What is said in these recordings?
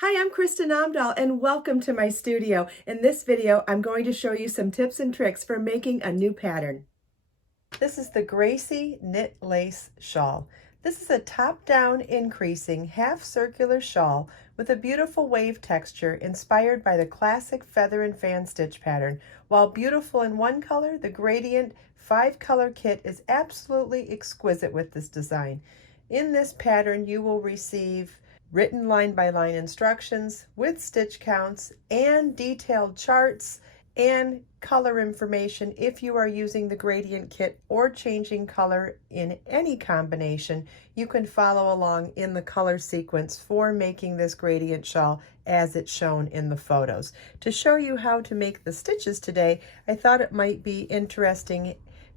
Hi, I'm Kristin Omdahl and welcome to my studio. In this video, I'm going to show you some tips and tricks for making a new pattern. This is the Gracie Knit Lace Shawl. This is a top-down increasing half circular shawl with a beautiful wave texture inspired by the classic feather and fan stitch pattern. While beautiful in one color, the gradient 5-color kit is absolutely exquisite with this design. In this pattern, you will receive written line-by-line instructions with stitch counts and detailed charts and color information if you are using the gradient kit or changing color in any combination. You can follow along in the color sequence for making this gradient shawl as it's shown in the photos. To show you how to make the stitches today, I thought it might be interesting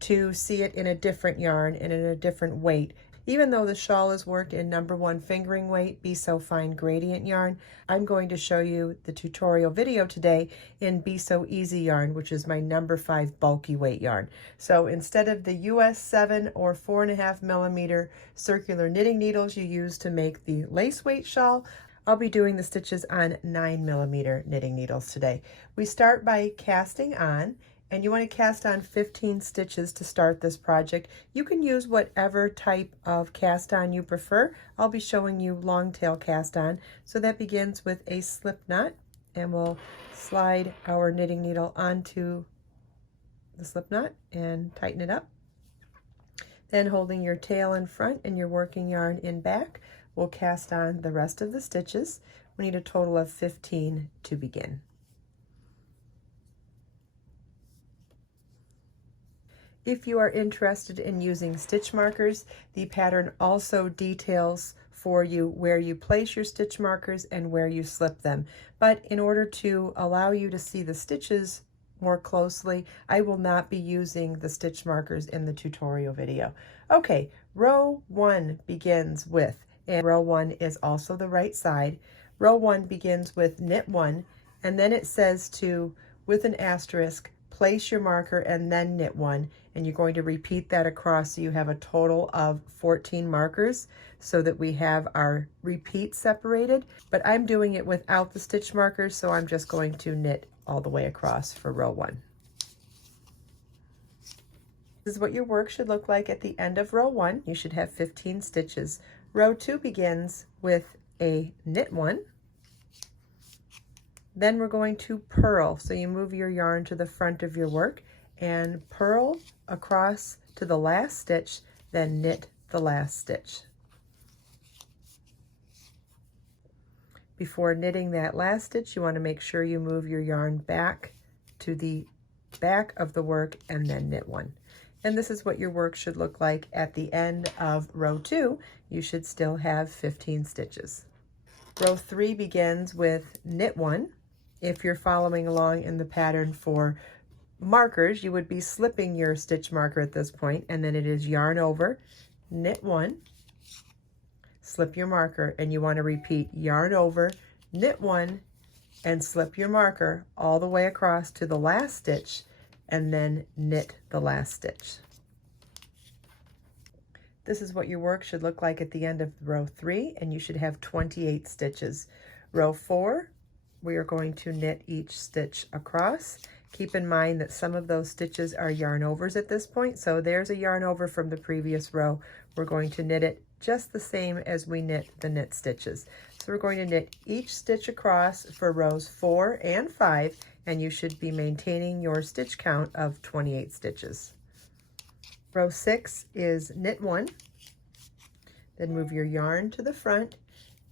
to see it in a different yarn and in a different weight. Even though the shawl is worked in #1 fingering weight Be So Fine gradient yarn, I'm going to show you the tutorial video today in Be So Easy yarn, which is my #5 bulky weight yarn. So instead of the US 7 or 4.5 millimeter circular knitting needles you use to make the lace weight shawl, I'll be doing the stitches on 9 millimeter knitting needles today. We start by casting on, and you want to cast on 15 stitches to start this project. You can use whatever type of cast on you prefer. I'll be showing you long tail cast on. So that begins with a slip knot, and we'll slide our knitting needle onto the slip knot and tighten it up. Then holding your tail in front and your working yarn in back, we'll cast on the rest of the stitches. We need a total of 15 to begin. If you are interested in using stitch markers, the pattern also details for you where you place your stitch markers and where you slip them. But in order to allow you to see the stitches more closely, I will not be using the stitch markers in the tutorial video. Okay, row 1 begins with, and row 1 is also the right side. Row 1 begins with knit 1, and then it says to, with an asterisk, place your marker and then knit 1, and you're going to repeat that across so you have a total of 14 markers so that we have our repeat separated. But I'm doing it without the stitch markers, so I'm just going to knit all the way across for row 1. This is what your work should look like at the end of row 1. You should have 15 stitches. Row 2 begins with a knit 1. Then we're going to purl. So you move your yarn to the front of your work and purl across to the last stitch, then knit the last stitch. Before knitting that last stitch, you want to make sure you move your yarn back to the back of the work and then knit 1. And this is what your work should look like at the end of row 2. You should still have 15 stitches. Row 3 begins with knit 1. If you're following along in the pattern for markers, you would be slipping your stitch marker at this point, and then it is yarn over, knit 1, slip your marker, and you want to repeat yarn over, knit 1, and slip your marker all the way across to the last stitch, and then knit the last stitch. This is what your work should look like at the end of row 3, and you should have 28 stitches. Row 4, we are going to knit each stitch across. Keep in mind that some of those stitches are yarn overs at this point, so there's a yarn over from the previous row. We're going to knit it just the same as we knit the knit stitches. So we're going to knit each stitch across for rows 4 and 5, and you should be maintaining your stitch count of 28 stitches. Row 6 is knit 1, then move your yarn to the front,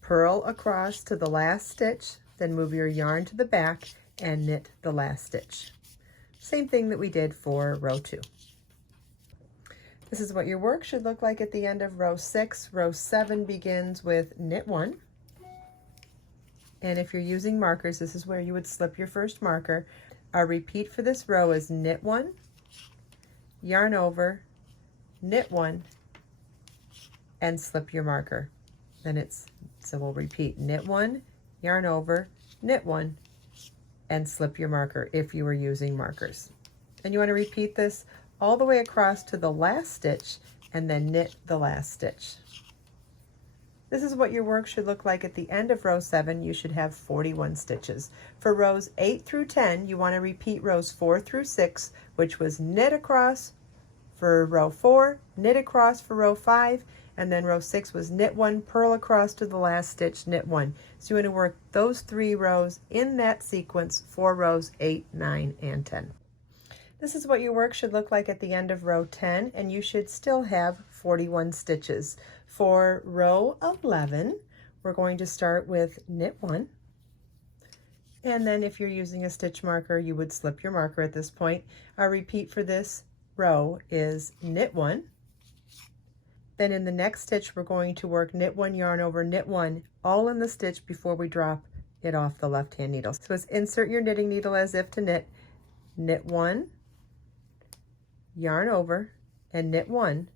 purl across to the last stitch, then move your yarn to the back and knit the last stitch. Same thing that we did for row 2. This is what your work should look like at the end of row 6. Row 7 begins with knit 1. And if you're using markers, this is where you would slip your first marker. Our repeat for this row is knit 1, yarn over, knit 1, and slip your marker. So we'll repeat knit 1, yarn over, knit 1, and slip your marker if you are using markers. And you want to repeat this all the way across to the last stitch and then knit the last stitch. This is what your work should look like at the end of row 7. You should have 41 stitches. For rows 8 through 10, you want to repeat rows 4 through 6, which was knit across for row 4, knit across for row 5, and then row 6 was knit 1, purl across to the last stitch, knit 1. So you want to work those 3 rows in that sequence for rows 8, 9, and 10. This is what your work should look like at the end of row 10, and you should still have 41 stitches. For row 11, we're going to start with knit 1, and then if you're using a stitch marker, you would slip your marker at this point. Our repeat for this row is knit 1. Then in the next stitch, we're going to work knit 1, yarn over, knit 1, all in the stitch before we drop it off the left-hand needle. So it's insert your knitting needle as if to knit, knit 1, yarn over, and knit 1,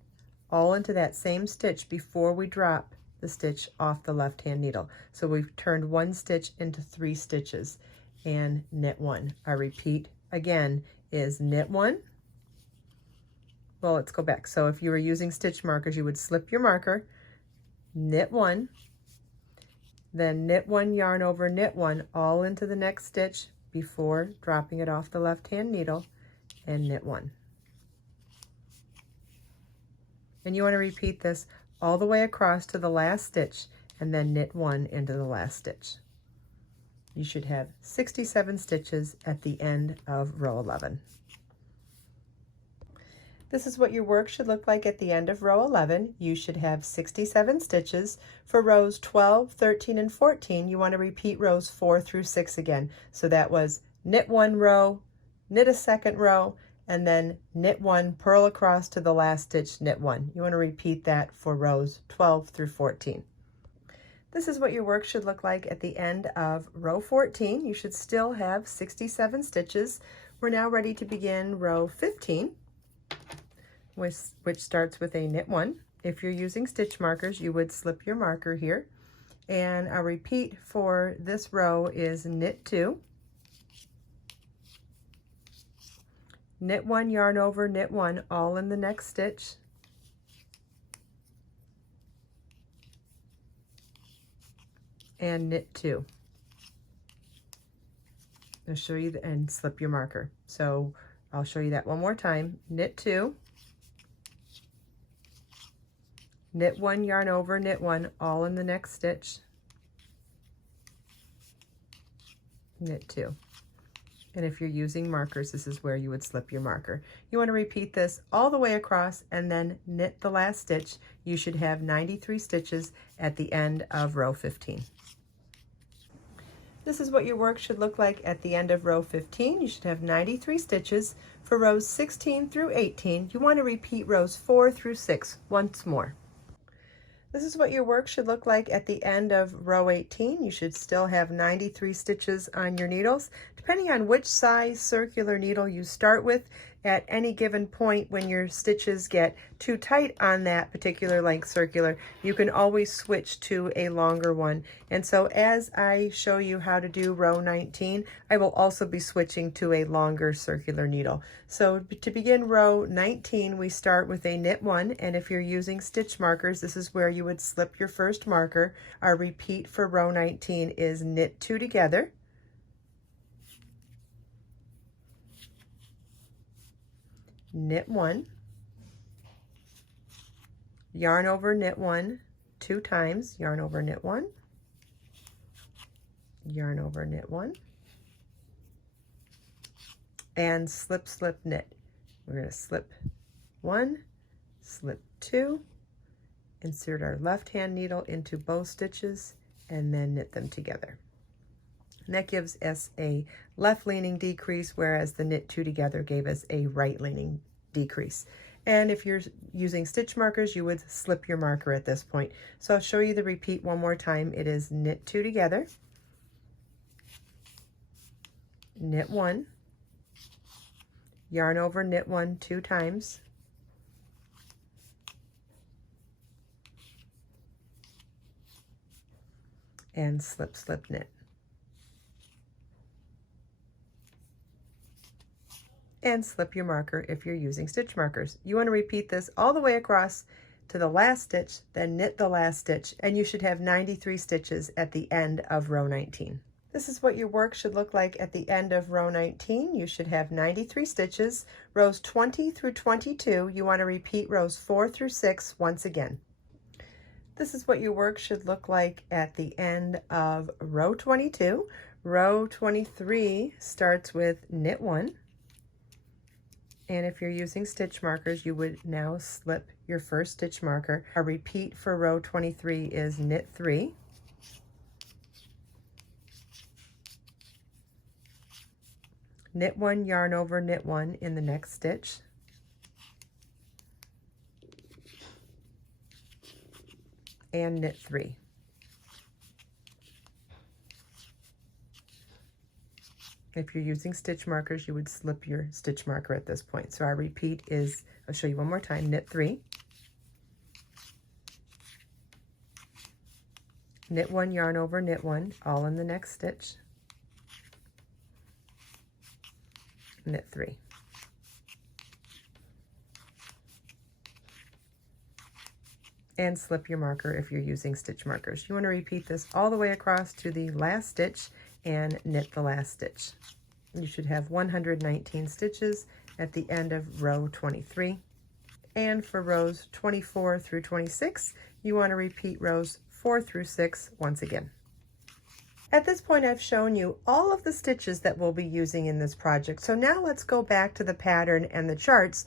all into that same stitch before we drop the stitch off the left-hand needle. So we've turned 1 stitch into 3 stitches and knit 1. Our repeat again is knit 1. Well, let's go back. So if you were using stitch markers, you would slip your marker, knit 1, then knit 1, yarn over, knit 1, all into the next stitch before dropping it off the left-hand needle, and knit 1. And you want to repeat this all the way across to the last stitch and then knit 1 into the last stitch. You should have 67 stitches at the end of row 11. This is what your work should look like at the end of row 11. You should have 67 stitches. For rows 12, 13, and 14, you want to repeat rows 4 through 6 again. So that was knit 1 row, knit a second row, and then knit 1, purl across to the last stitch, knit 1. You want to repeat that for rows 12 through 14. This is what your work should look like at the end of row 14. You should still have 67 stitches. We're now ready to begin row 15, which starts with a knit 1. If you're using stitch markers, you would slip your marker here. And our repeat for this row is knit 2. Knit 1, yarn over, knit 1, all in the next stitch. And knit 2. I'll show you and slip your marker. So I'll show you that one more time. Knit 2. Knit 1, yarn over, knit 1, all in the next stitch. Knit 2. And if you're using markers, this is where you would slip your marker. You want to repeat this all the way across and then knit the last stitch. You should have 93 stitches at the end of row 15. This is what your work should look like at the end of row 15. You should have 93 stitches. For rows 16 through 18, you want to repeat rows 4 through 6 once more. This is what your work should look like at the end of row 18. You should still have 93 stitches on your needles. Depending on which size circular needle you start with, at any given point when your stitches get too tight on that particular length circular, you can always switch to a longer one. And so as I show you how to do row 19, I will also be switching to a longer circular needle. So to begin row 19, we start with a knit 1, and if you're using stitch markers, this is where you would slip your first marker. Our repeat for row 19 is knit 2 together. Knit 1, yarn over, knit 1 2 times, yarn over, knit 1, yarn over, knit 1, and slip, slip, knit. We're going to slip 1, slip 2, insert our left hand needle into both stitches, and then knit them together. And that gives us a left leaning decrease, whereas the knit 2 together gave us a right leaning decrease. And if you're using stitch markers, you would slip your marker at this point. So I'll show you the repeat one more time. It is knit 2 together, knit 1, yarn over, knit 1 2 times, and slip, slip, knit. And slip your marker if you're using stitch markers. You want to repeat this all the way across to the last stitch, then knit the last stitch, and you should have 93 stitches at the end of row 19. This is what your work should look like at the end of row 19. You should have 93 stitches. Rows 20 through 22, you want to repeat rows 4 through 6 once again. This is what your work should look like at the end of row 22. Row 23 starts with knit 1. And if you're using stitch markers, you would now slip your first stitch marker. A repeat for row 23 is knit 3. Knit 1, yarn over, knit 1 in the next stitch. And knit 3. If you're using stitch markers, you would slip your stitch marker at this point. So our repeat is, I'll show you one more time, knit 3. Knit 1, yarn over, knit 1, all in the next stitch. Knit 3. And slip your marker if you're using stitch markers. You want to repeat this all the way across to the last stitch and knit the last stitch. You should have 119 stitches at the end of row 23. And for rows 24 through 26, you want to repeat rows 4 through 6 once again. At this point, I've shown you all of the stitches that we'll be using in this project. So now let's go back to the pattern and the charts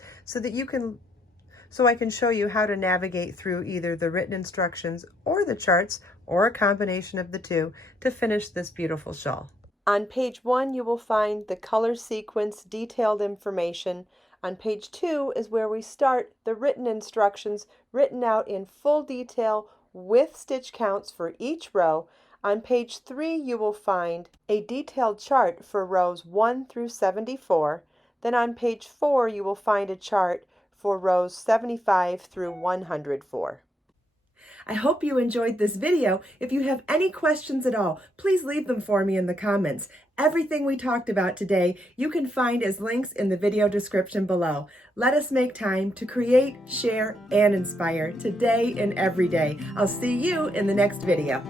so I can show you how to navigate through either the written instructions or the charts or a combination of the two to finish this beautiful shawl. On page 1, you will find the color sequence detailed information. On page 2 is where we start the written instructions written out in full detail with stitch counts for each row. On page 3, you will find a detailed chart for rows 1 through 74. Then on page 4, you will find a chart for rows 75 through 104. I hope you enjoyed this video. If you have any questions at all, please leave them for me in the comments. Everything we talked about today, you can find as links in the video description below. Let us make time to create, share, and inspire today and every day. I'll see you in the next video.